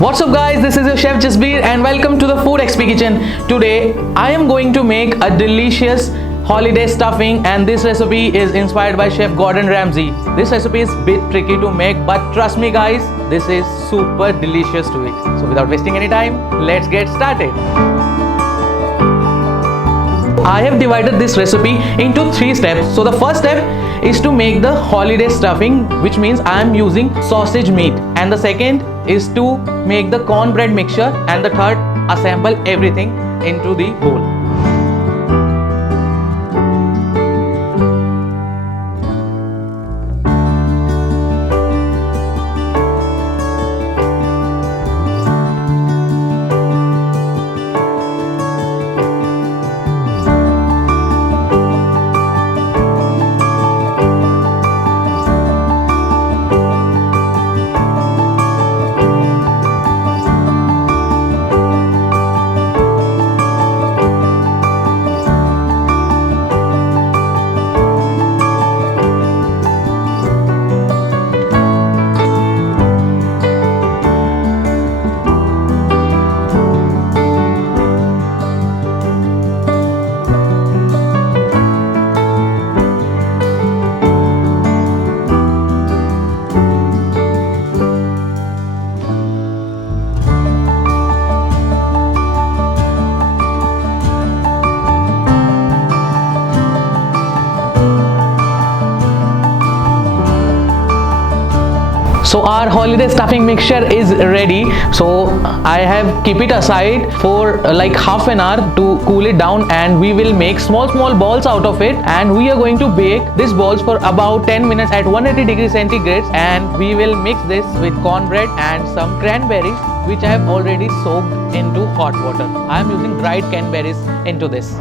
What's up guys, this is your chef Jasbir and welcome to the TheFoodXP kitchen. Today I am going to make a delicious holiday stuffing and this recipe is inspired by chef Gordon Ramsay. This recipe is a bit tricky to make but trust me guys, this is super delicious to eat. So without wasting any time, let's get started. I have divided this recipe into 3 steps. So the first step is to make the holiday stuffing, which means I am using sausage meat, and the second is to make the cornbread mixture, and the third, assemble everything into the bowl. So our holiday stuffing mixture is ready. So I have keep it aside for like half an hour to cool it down, and we will make small balls out of it, and we are going to bake these balls for about 10 minutes at 180 degrees centigrade, and we will mix this with cornbread and some cranberries which I have already soaked into hot water. I am using dried cranberries into this.